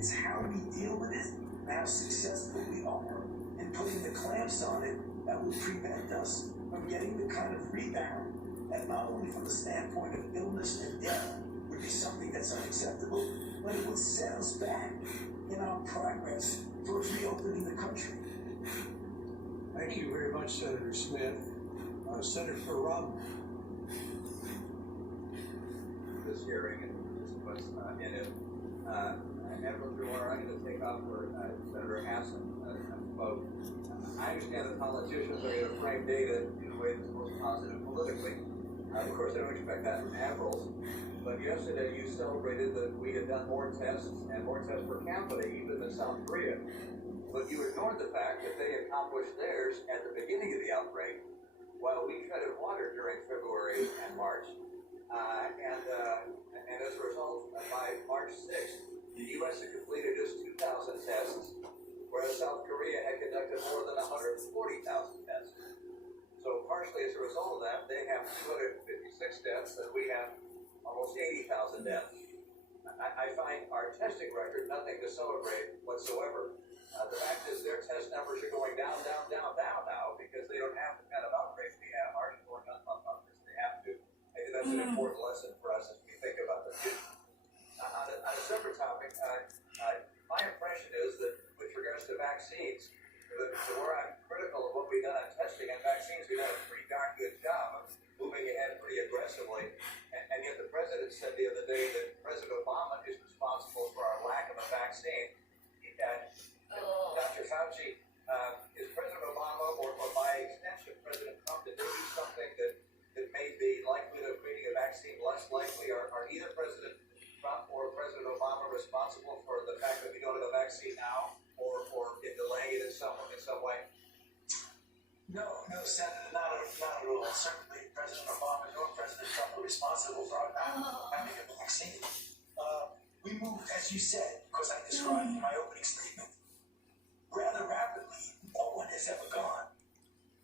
It's how we deal with it and how successful we are in putting the clamps on it that will prevent us from getting the kind of rebound that not only from the standpoint of illness and death would be something that's unacceptable, but it would set us back in our progress towards reopening the country. Thank you very much, Senator Smith. Senator Romney. This hearing and just what's in it. After Warner, I'm going to take off for Senator Hassan vote. I understand that politicians are going to frame data in a way that's most positive politically. Of course, I don't expect that from admirals. But yesterday you celebrated that we had done more tests and more tests per capita even than South Korea. But you ignored the fact that they accomplished theirs at the beginning of the outbreak, while we treaded water during February and March. And as a result, by March 6th, the U.S. had completed just 2,000 tests, whereas South Korea had conducted more than 140,000 tests. So partially as a result of that, they have 256 deaths, and we have almost 80,000 deaths. I find our testing record nothing to celebrate whatsoever. The fact is their test numbers are going down now because they don't have the kind of outbreaks we have. Ours are going up because they have to. I think that's an important lesson for us as we think about the future. On a separate topic, my impression is that with regards to vaccines, where I'm critical of what we've done on testing and vaccines, we've done a pretty darn good job of moving ahead pretty aggressively. And yet the president said the other day that President Obama is responsible for our lack of a vaccine. Dr. Fauci, is President Obama, or by extension President Trump, did they do something that made the likelihood of creating a vaccine less likely? Are either President Trump or President Obama responsible for the fact that we don't have a vaccine now, or in delaying it in some way? No, Senator, not at all. Certainly, President Obama nor President Trump are responsible for our not having a vaccine. We moved, as you said, because I described in my opening statement, rather rapidly. No one has ever gone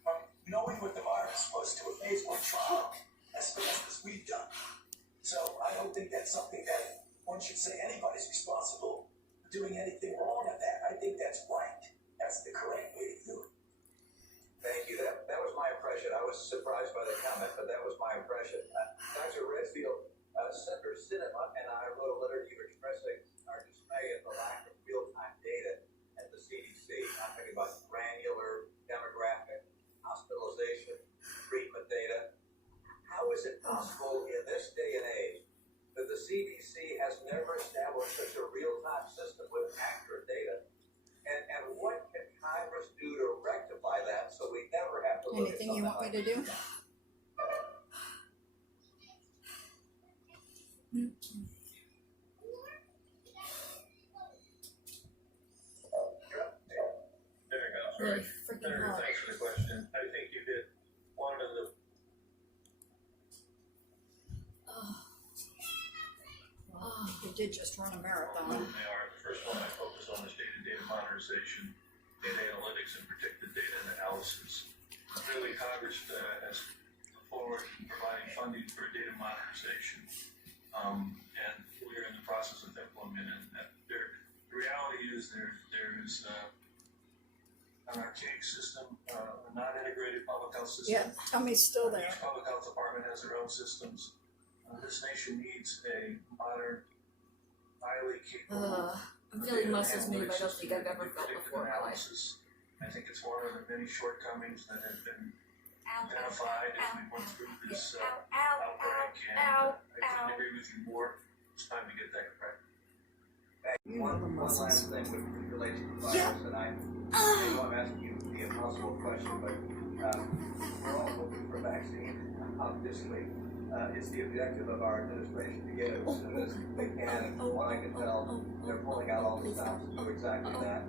from knowing what the virus was to a phase 1 trial as fast as we've done. So I don't think that's something that one should say anybody's responsible for doing anything wrong at that. I think that's right. That's the correct way to do it. Thank you. That was my impression. I was surprised by the comment, but that was my impression. Dr. Redfield, Senator Sinema and I wrote a letter to you expressing our dismay at the lack of real-time data at the CDC. I'm talking about granular, demographic, hospitalization, treatment data. How is it possible in this day and age that the CDC has never established such a real-time system with accurate data? And what can Congress do to rectify that so we never have to look Anything you want me to do? Sorry. Freaking Senator, hot. thanks for the question. I think you hit one of the You did just run a marathon. they are. The first one I focus on is data modernization, data analytics, and predictive data analysis. Clearly, Congress has come forward in providing funding for data modernization, and we're in the process of implementing that. The reality is there is an archaic system, a non-integrated public health system. Yeah, Tommy's still there. Each public health department has their own systems. This nation needs a modern, highly capable. I'm feeling muscles move. I don't think I've ever felt before in my life. I think it's one of the many shortcomings that have been identified as we went through this outbreak, and I couldn't agree with you more. It's time to get that correct. One last thing which relates to the virus, and I know I'm asking you the impossible question, but we're all hoping for vaccines. Obviously, it's the objective of our administration to get it as soon as they can, and from what I can tell, they're pulling out all the stops to do exactly that.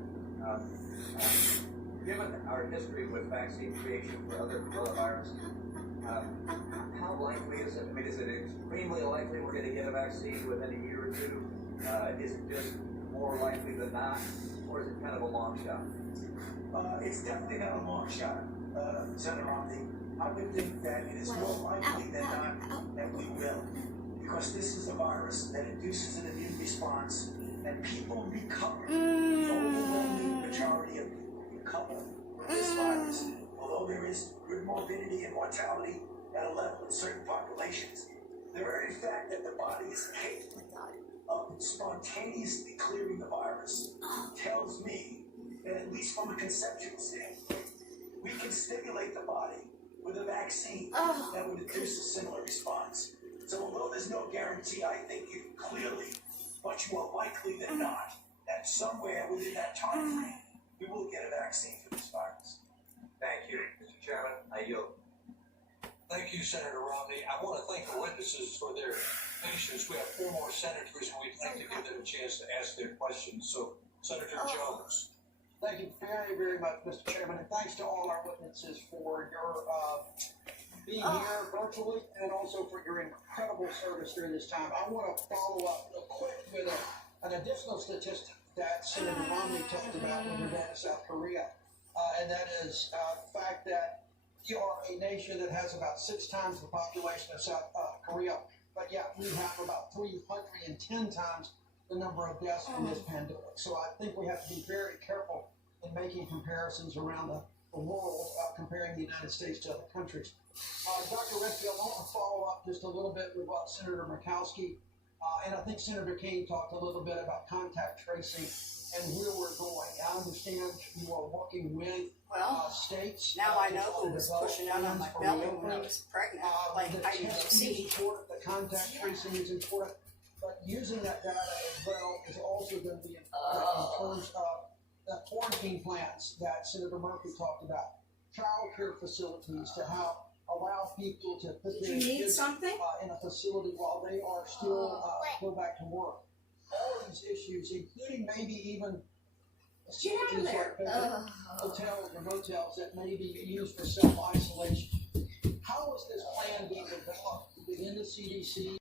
Given our history with vaccine creation for other coronaviruses, how likely is it? I mean, is it extremely likely we're going to get a vaccine within a year or two? Is it just more likely than not, or is it kind of a long shot? It's definitely not a long shot, Senator Romney. I would think that it is more likely than not that we will, because this is a virus that induces an immune response and people recover. The overwhelming majority of people recover from this virus. Although there is good morbidity and mortality at a level in certain populations, the very fact that the body is capable of spontaneously clearing the virus tells me that, at least from a conceptual standpoint, we can stimulate the body with a vaccine that would induce a similar response. So although there's no guarantee, I think you clearly, much more likely than not, that somewhere within that time frame, we will get a vaccine for this virus. Thank you. Mr. Chairman, I yield. Thank you, Senator Romney. I want to thank the witnesses for their patience. We have 4 more senators, and we'd like to give them a chance to ask their questions. So, Senator Jones. Thank you very, very much, Mr. Chairman, and thanks to all our witnesses for your being here virtually and also for your incredible service during this time. I want to follow up real quick with an additional statistic that Senator Romney talked about when we're going to South Korea, and that is the fact that you are a nation that has about 6 times the population of South Korea, but yet we have about 310 times the number of deaths from this pandemic. So I think we have to be very careful in making comparisons around the world, comparing the United States to other countries. Dr. Redfield, I want to follow up just a little bit with what Senator Murkowski and I think Senator Kane talked a little bit about contact tracing and where we're going. I understand you are working with states. Now I know who was pushing out on my belly when I was pregnant, like the I testing see. is important, the contact tracing is important, but using that data as well is also going to be important in terms of the quarantine plans that Senator Murphy talked about, child care facilities to allow people to put their kids in a facility while they are still go back to work. All of these issues, including maybe even facilities like hotels or motels that may be used for self-isolation. How is this plan being developed within the CDC?